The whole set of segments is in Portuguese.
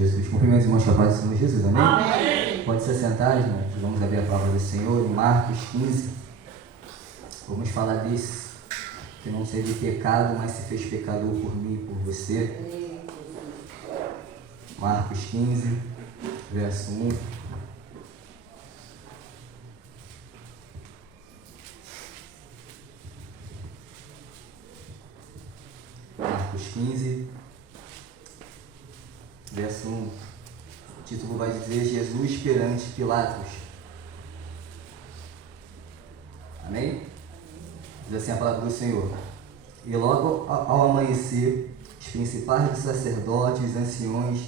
Jesus. Cumprimentos, irmãos, com a paz do Senhor Jesus, amém? Amém. Pode se assentar, irmãos. Vamos abrir a palavra do Senhor em Marcos 15. Vamos falar desse que não teve pecado, mas se fez pecador por mim e por você. Marcos 15, verso 1. Marcos 15, verso 1. O título vai dizer: Jesus perante Pilatos. Amém? Diz assim a palavra do Senhor: E logo ao amanhecer, os principais dos sacerdotes, os anciões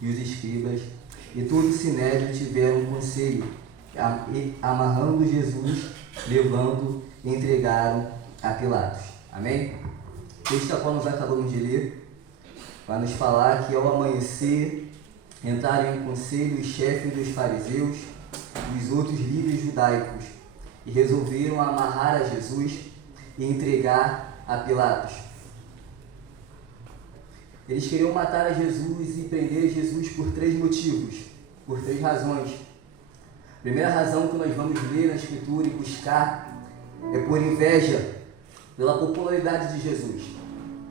e os escribas e todo o sinédrio tiveram conselho, e amarrando Jesus, levando e entregaram a Pilatos. Amém? O texto a qual nós acabamos de ler vai nos falar que ao amanhecer entraram em conselho os chefes dos fariseus e os outros líderes judaicos e resolveram amarrar a Jesus e entregar a Pilatos. Eles queriam matar a Jesus e prender Jesus por 3 motivos, por 3 razões. A primeira razão que nós vamos ler na Escritura e buscar é por inveja, pela popularidade de Jesus.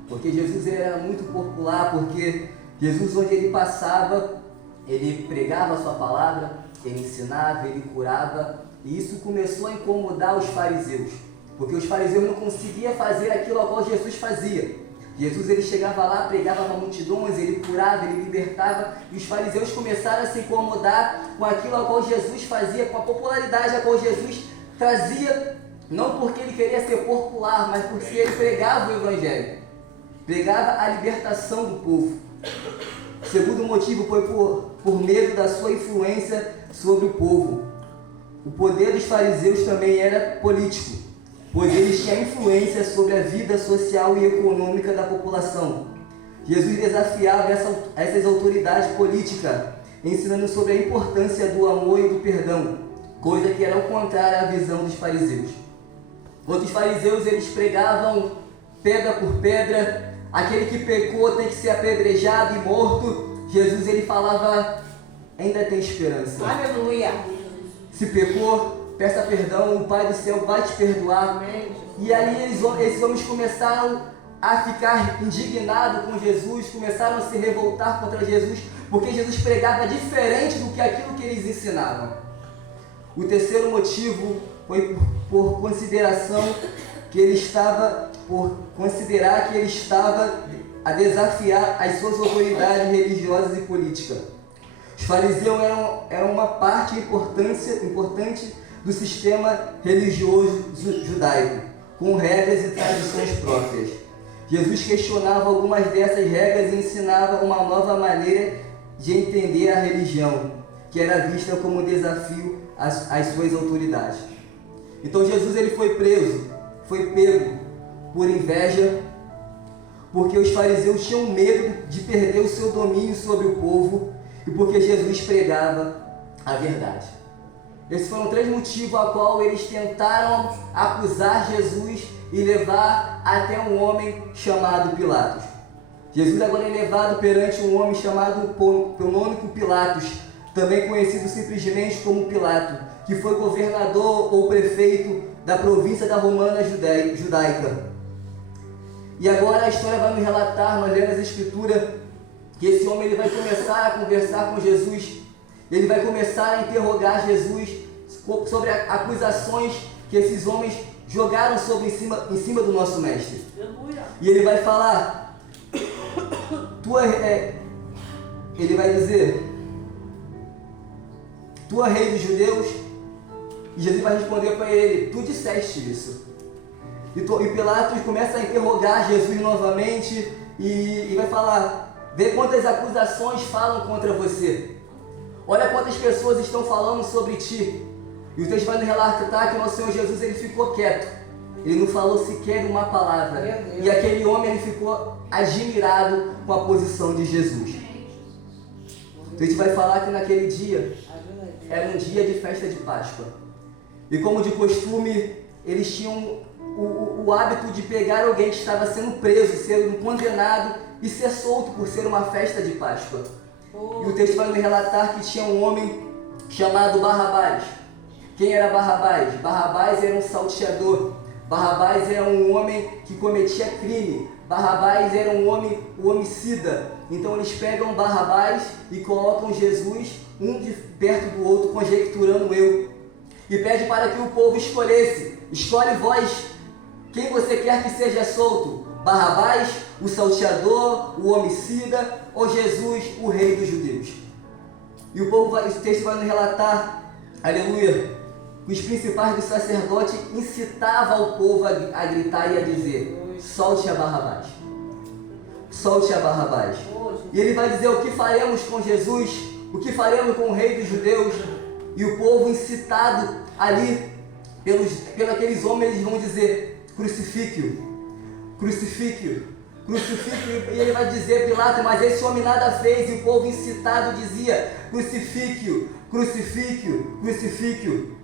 Porque Jesus ele era muito popular, porque Jesus, onde ele passava, ele pregava a sua palavra, ele ensinava, ele curava, e isso começou a incomodar os fariseus, porque os fariseus não conseguiam fazer aquilo ao qual Jesus fazia. Jesus ele chegava lá, pregava para multidões, ele curava, ele libertava, e os fariseus começaram a se incomodar com aquilo ao qual Jesus fazia, com a popularidade a qual Jesus trazia, não porque ele queria ser popular, mas porque ele pregava o Evangelho, pregava a libertação do povo. O segundo motivo foi por medo da sua influência sobre o povo. O poder dos fariseus também era político, pois eles tinham influência sobre a vida social e econômica da população. Jesus desafiava essas autoridades políticas, ensinando sobre a importância do amor e do perdão, coisa que era o contrário à visão dos fariseus. Outros fariseus eles pregavam pedra por pedra, aquele que pecou tem que ser apedrejado e morto. Jesus ele falava: ainda tem esperança. Aleluia. Se pecou, peça perdão, o Pai do céu vai te perdoar. Amém. E aí esses homens começaram a ficar indignados com Jesus, começaram a se revoltar contra Jesus, porque Jesus pregava diferente do que aquilo que eles ensinavam. O terceiro motivo foi por consideração que ele estava, por considerar que ele estava a desafiar as suas autoridades religiosas e políticas. Os fariseus eram uma parte importante do sistema religioso judaico, com regras e tradições próprias. Jesus questionava algumas dessas regras e ensinava uma nova maneira de entender a religião, que era vista como desafio às suas autoridades. Então Jesus ele foi pego por inveja, porque os fariseus tinham medo de perder o seu domínio sobre o povo e porque Jesus pregava a verdade. Esses foram 3 motivos a qual eles tentaram acusar Jesus e levar até um homem chamado Pilatos. Jesus agora é levado perante um homem chamado Pôncio Pilatos, também conhecido simplesmente como Pilato, que foi governador ou prefeito da província da Romana judaica. E agora a história vai nos relatar, nós lemos a Escritura, que esse homem ele vai começar a conversar com Jesus, ele vai começar a interrogar Jesus sobre acusações que esses homens jogaram em cima do nosso mestre. E ele vai falar, ele vai dizer: tu é rei dos judeus? E Jesus vai responder para ele: tu disseste isso. E Pilatos começa a interrogar Jesus novamente e vai falar: vê quantas acusações falam contra você. Olha quantas pessoas estão falando sobre ti. E o texto vai nos relatar que o nosso Senhor Jesus ele ficou quieto. Ele não falou sequer uma palavra. E aquele homem ele ficou admirado com a posição de Jesus. Então a gente vai falar que naquele dia era um dia de festa de Páscoa. E como de costume, eles tinham o hábito de pegar alguém que estava sendo preso, sendo condenado e ser solto por ser uma festa de Páscoa. E o texto vai nos relatar que tinha um homem chamado Barrabás. Quem era Barrabás? Barrabás era um salteador. Barrabás era um homem que cometia crime. Barrabás era um homem, homicida. Então eles pegam Barrabás e colocam Jesus um de perto do outro, conjecturando eu. E pede para que o povo escolhesse. Escolhe vós quem você quer que seja solto. Barrabás, o salteador, o homicida, ou Jesus, o rei dos judeus. E o texto vai nos relatar, aleluia, que os principais dos sacerdotes incitavam o povo a gritar e a dizer: solte a Barrabás, solte a Barrabás. E ele vai dizer: o que faremos com Jesus? O que faremos com o rei dos judeus? E o povo incitado ali pelos aqueles homens, eles vão dizer: crucifique-o, crucifique-o, crucifique-o. E ele vai dizer, Pilatos: mas esse homem nada fez. E o povo incitado dizia: crucifique-o, crucifique-o, crucifique-o.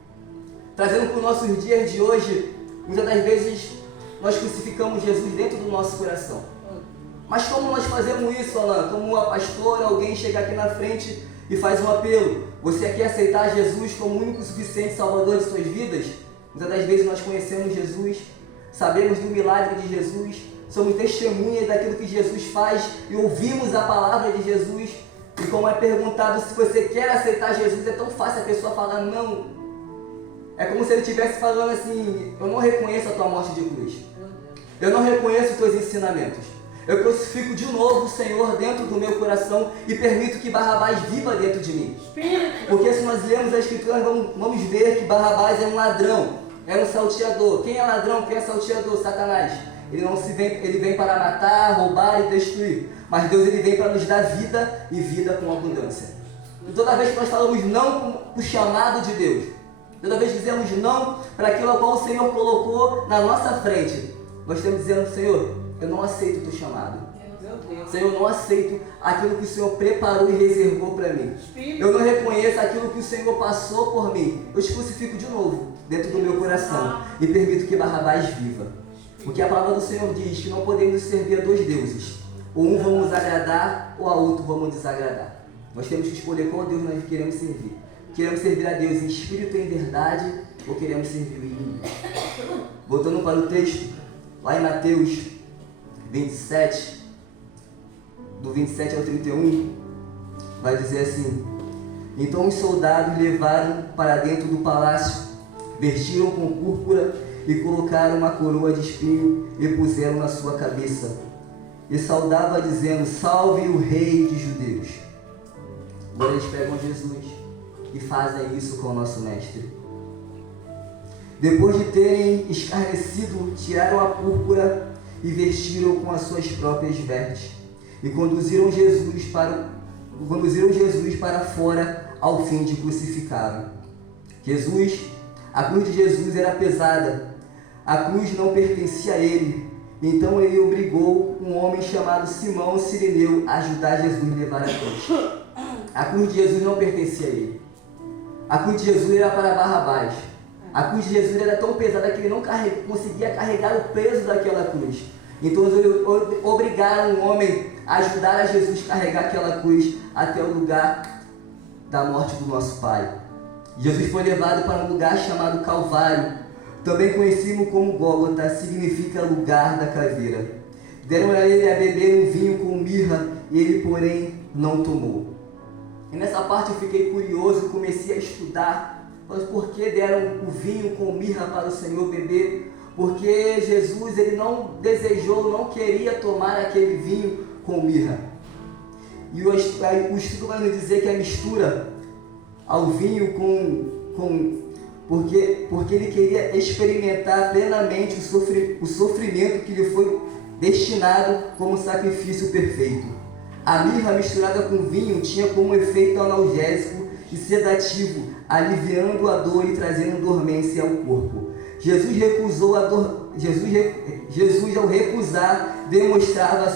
Trazendo para os nossos dias de hoje, muitas das vezes nós crucificamos Jesus dentro do nosso coração. Mas como nós fazemos isso, Alan? Como uma pastora, alguém chega aqui na frente e faz um apelo: você quer aceitar Jesus como o único e suficiente Salvador de suas vidas? Muitas das vezes nós conhecemos Jesus, sabemos do milagre de Jesus, somos testemunhas daquilo que Jesus faz e ouvimos a palavra de Jesus. E como é perguntado se você quer aceitar Jesus, é tão fácil a pessoa falar não. É como se ele estivesse falando assim: eu não reconheço a tua morte de cruz, eu não reconheço os teus ensinamentos, eu crucifico de novo o Senhor dentro do meu coração e permito que Barrabás viva dentro de mim. Porque se nós lermos a Escritura, vamos ver que Barrabás é um ladrão, é um salteador. Quem é ladrão, quem é salteador? Satanás. Ele vem para matar, roubar e destruir. Mas Deus, ele vem para nos dar vida e vida com abundância. E toda vez que nós falamos não para o chamado de Deus, toda vez que dizemos não para aquilo a qual o Senhor colocou na nossa frente, nós estamos dizendo: Senhor, eu não aceito o teu chamado. Senhor, eu não aceito aquilo que o Senhor preparou e reservou para mim. Eu não reconheço aquilo que o Senhor passou por mim. Eu te crucifico de novo dentro do meu coração e permito que Barrabás viva. Porque a palavra do Senhor diz que não podemos servir a dois deuses. Ou um vamos agradar, ou a outro vamos desagradar. Nós temos que escolher qual Deus nós queremos servir. Queremos servir a Deus em espírito e em verdade, ou queremos servir em mim? Voltando para o texto, lá em Mateus 27, do 27 ao 31, vai dizer assim: então os soldados levaram para dentro do palácio, vestiram com púrpura e colocaram uma coroa de espinho e puseram na sua cabeça. E saudava dizendo: salve o rei dos judeus. Agora eles pegam Jesus e fazem isso com o nosso mestre. Depois de terem escarnecido, tiraram a púrpura e vestiram com as suas próprias vestes. E conduziram Jesus para fora ao fim de crucificá-lo. A cruz de Jesus era pesada. A cruz não pertencia a ele. Então ele obrigou um homem chamado Simão Cireneu a ajudar Jesus a levar a cruz. A cruz de Jesus não pertencia a ele. A cruz de Jesus era para Barrabás. A cruz de Jesus era tão pesada que ele não conseguia carregar o peso daquela cruz. Então eles obrigaram um homem a ajudar a Jesus a carregar aquela cruz até o lugar da morte do nosso Pai. Jesus foi levado para um lugar chamado Calvário, também conhecido como Gólgota, significa lugar da caveira. Deram a ele a beber um vinho com mirra, e ele, porém, não tomou. E nessa parte eu fiquei curioso, comecei a estudar, mas por que deram o vinho com mirra para o Senhor beber? Porque Jesus, ele não desejou, não queria tomar aquele vinho com mirra. E o estudo vai nos dizer que a mistura ao vinho porque ele queria experimentar plenamente o sofrimento que lhe foi destinado como sacrifício perfeito. A mirra misturada com vinho tinha como efeito analgésico e sedativo, aliviando a dor e trazendo dormência ao corpo. Jesus ao recusar, demonstrava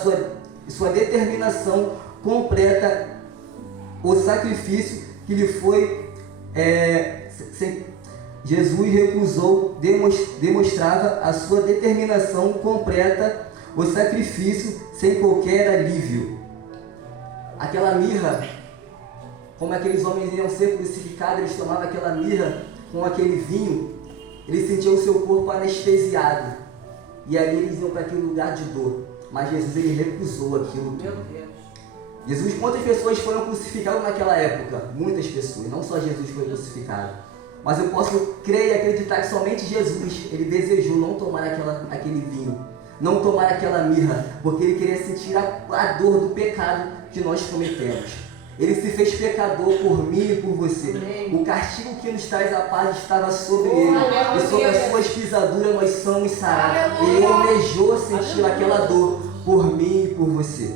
sua determinação completa. O sacrifício que lhe foi Jesus recusou, demonstrava a sua determinação completa, o sacrifício sem qualquer alívio. Aquela mirra como aqueles homens iam ser crucificados, eles tomavam aquela mirra com aquele vinho, eles sentiam o seu corpo anestesiado. E ali eles iam para aquele lugar de dor. Mas Jesus, ele recusou aquilo. Meu Deus. Jesus, quantas pessoas foram crucificadas naquela época? Muitas pessoas, não só Jesus foi crucificado. Mas eu posso crer e acreditar que somente Jesus, ele desejou não tomar aquele vinho, não tomar aquela mirra, porque ele queria sentir a dor do pecado que nós cometemos. Ele se fez pecador por mim e por você. O castigo que nos traz a paz estava sobre ele. E sobre as suas pisaduras nós somos sarados. Ele almejou sentir aquela dor por mim e por você.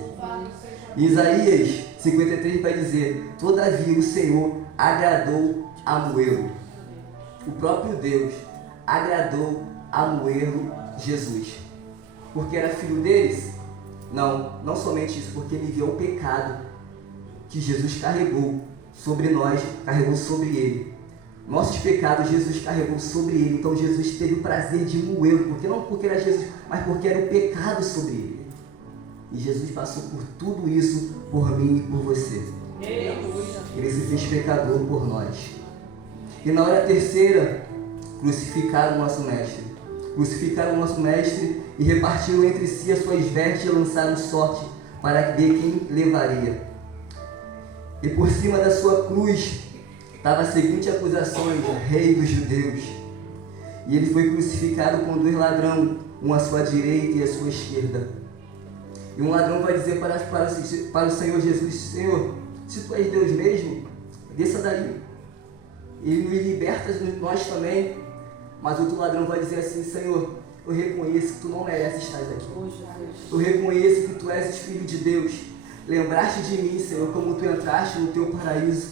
Isaías 53 vai dizer: todavia o Senhor agradou a moê-lo. O próprio Deus agradou a moê-lo, Jesus. Porque era filho deles? Não somente isso, porque ele viu o pecado que Jesus carregou sobre nós, carregou sobre ele. Nossos pecados Jesus carregou sobre ele. Então Jesus teve o prazer de moê-lo, porque não porque era Jesus, mas porque era o pecado sobre ele. E Jesus passou por tudo isso por mim e por você. Ele se fez pecador por nós. E na hora terceira, crucificaram o nosso mestre. Crucificaram o nosso mestre e repartiram entre si as suas vestes e lançaram sorte para ver quem levaria. E por cima da sua cruz estava a seguinte acusação: Rei dos Judeus. E ele foi crucificado com 2 ladrões, um à sua direita e à sua esquerda. E um ladrão vai dizer para o Senhor Jesus: Senhor, se tu és Deus mesmo, desça daí. Ele nos liberta, nós também. Mas outro ladrão vai dizer assim: Senhor, eu reconheço que tu não mereces estar aqui. Eu reconheço que tu és o Filho de Deus. Lembraste de mim, Senhor, como tu entraste no teu paraíso.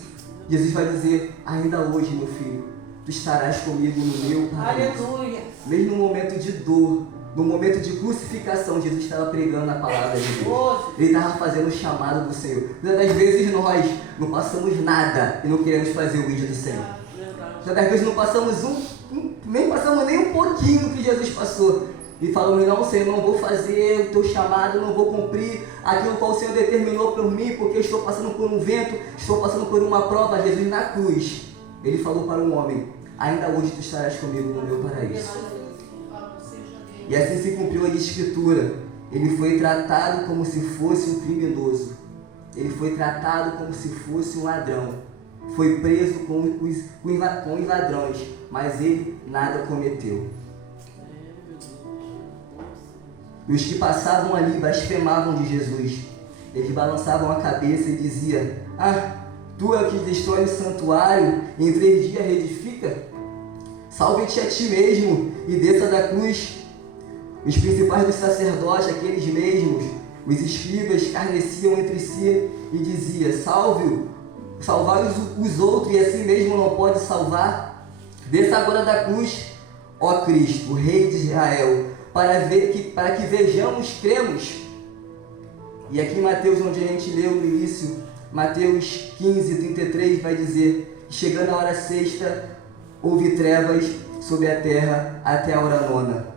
Jesus vai dizer: ainda hoje, meu filho, tu estarás comigo no meu paraíso. Aleluia. Mesmo no momento de dor, no momento de crucificação, Jesus estava pregando a palavra de Deus. Ele estava fazendo o chamado do Senhor. Muitas das vezes nós não passamos nada e não queremos fazer o vídeo do Senhor. Muitas das vezes não passamos nem passamos nem um pouquinho do que Jesus passou. E falamos: não, Senhor, não vou fazer o teu chamado, não vou cumprir aquilo que o Senhor determinou por mim, porque eu estou passando por um vento, estou passando por uma prova. Jesus na cruz, ele falou para um homem: ainda hoje tu estarás comigo no meu paraíso. E assim se cumpriu a escritura. Ele foi tratado como se fosse um criminoso. Ele foi tratado como se fosse um ladrão. Foi preso com os ladrões, mas ele nada cometeu. E os que passavam ali blasfemavam de Jesus. Eles balançavam a cabeça e diziam: tu é o que destrói o santuário e em 3 dias reedifica? Salve-te a ti mesmo e desça da cruz. Os principais dos sacerdotes, aqueles mesmos, os escribas, escarneciam entre si e diziam: salvar os outros e assim mesmo não pode salvar? Desça agora da cruz, ó Cristo, Rei de Israel, para que vejamos, cremos. E aqui em Mateus, onde a gente leu no início, Mateus 15, 33, vai dizer: chegando a hora sexta, houve trevas sobre a terra até a hora nona.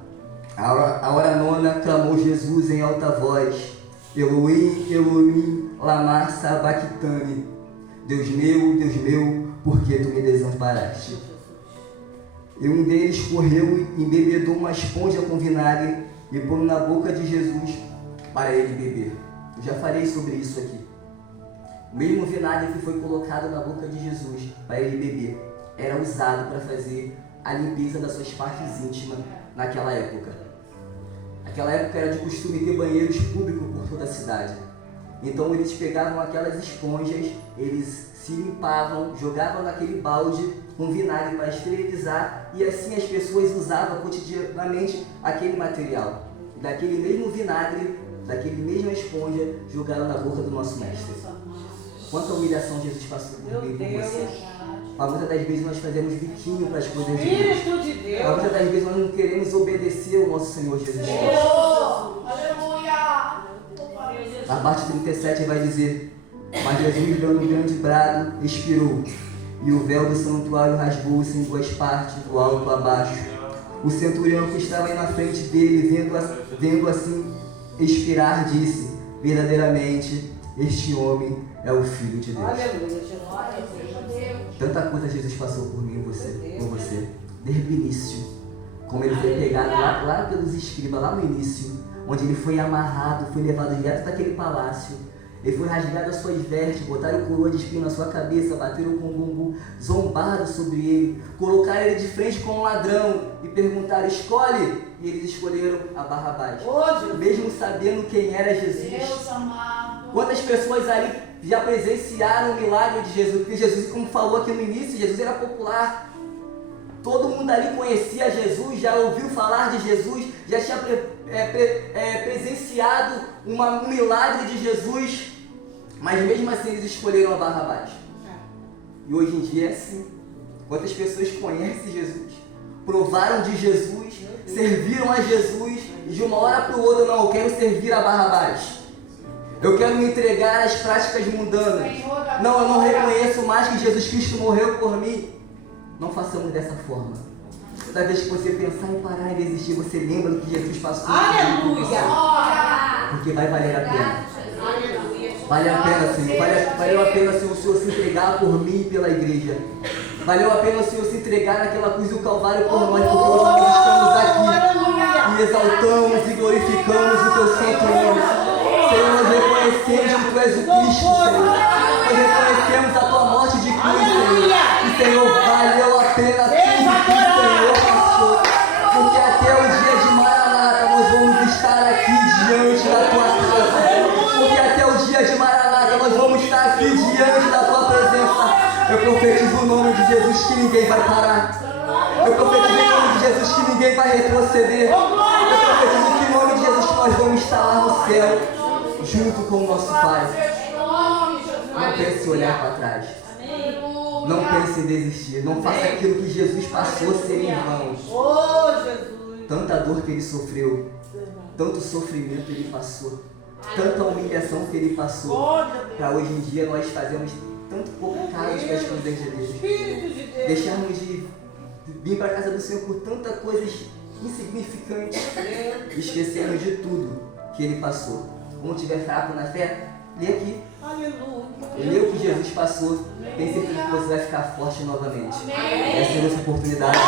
A hora nona clamou Jesus em alta voz: Elohim, Elohim, lama sabachthani. Deus meu, por que tu me desamparaste? E um deles correu e embebedou uma esponja com vinagre e pôs na boca de Jesus para ele beber. Eu já falei sobre isso aqui. O mesmo vinagre que foi colocado na boca de Jesus para ele beber era usado para fazer a limpeza das suas partes íntimas naquela época. Naquela época era de costume ter banheiros públicos por toda a cidade. Então eles pegavam aquelas esponjas, eles se limpavam, jogavam naquele balde com vinagre para esterilizar, e assim as pessoas usavam cotidianamente aquele material. Daquele mesmo vinagre, daquele mesma esponja, jogaram na boca do nosso mestre. Quanta humilhação Jesus passou por mim e por você. Mas muitas das vezes nós fazemos biquinho para as coisas de Deus. Mas muitas das vezes nós não queremos obedecer ao nosso Senhor Jesus Cristo. Aleluia! Na parte 37 vai dizer: mas Jesus, dando um grande brado, expirou, e o véu do santuário rasgou-se em 2 partes, do alto a baixo. O centurião que estava aí na frente dele, vendo assim expirar, disse: verdadeiramente, este homem é o Filho de Deus. Aleluia, Jesus. Tanta coisa Jesus passou por mim e por você. Desde o início. Como ele foi pegado lá pelos escribas, lá no início. Onde ele foi amarrado, foi levado direto daquele palácio. Ele foi rasgado as suas vestes, botaram coroa de espinho na sua cabeça, bateram com o bumbum, zombaram sobre ele, colocaram ele de frente com um ladrão e perguntaram, escolhe! E eles escolheram a Barrabás. Mesmo sabendo quem era Jesus. Deus amado. Quantas pessoas ali já presenciaram o milagre de Jesus? Porque Jesus, como falou aqui no início, Jesus era popular. Todo mundo ali conhecia Jesus, já ouviu falar de Jesus, já tinha presenciado um milagre de Jesus. Mas mesmo assim eles escolheram a Barrabás. E hoje em dia é assim. Quantas pessoas conhecem Jesus, provaram de Jesus, serviram a Jesus, e de uma hora para o outro, não, eu quero servir a Barrabás. Eu quero me entregar às práticas mundanas. Não, eu não reconheço mais que Jesus Cristo morreu por mim. Não façamos dessa forma. Toda vez que você pensar em parar e desistir, você lembra do que Jesus passou. Aleluia! Porque vai valer a pena. Vale a pena, Senhor. Valeu a pena, Senhor, o Senhor se entregar por mim e pela igreja. Valeu a pena o Senhor se entregar naquela cruz do Calvário por nós, porque hoje nós estamos aqui e exaltamos e glorificamos o Teu santo nome. Senhor, nós reconhecemos que Tu és o Cristo, Senhor. Nós reconhecemos a Tua morte de cruz, Senhor. E, Senhor, valeu a pena tudo que o Senhor passou. Porque até o dia de Maranata nós vamos estar aqui diante da Tua casa. Porque até o dia de Maranata nós vamos estar aqui diante da Tua presença. Eu profetizo o nome de Jesus que ninguém vai parar. Eu profetizo o nome de Jesus que ninguém vai retroceder. Eu profetizo que em nome de Jesus que nós vamos estar lá no céu, junto com o nosso Pai. Não pense em olhar para trás. Não pense em desistir. Não faça aquilo que Jesus passou ser em vão. Tanta dor que Ele sofreu, tanto sofrimento que Ele passou, tanta humilhação que Ele passou, para hoje em dia nós fazemos tanto pouco caso para as coisas de Deus. Deixarmos de vir para a casa do Senhor por tantas coisas insignificantes, esquecendo de tudo que Ele passou. Como estiver fraco na fé, lê aqui. Lê o que Jesus passou. Tem certeza que você vai ficar forte novamente. Essa é a nossa oportunidade.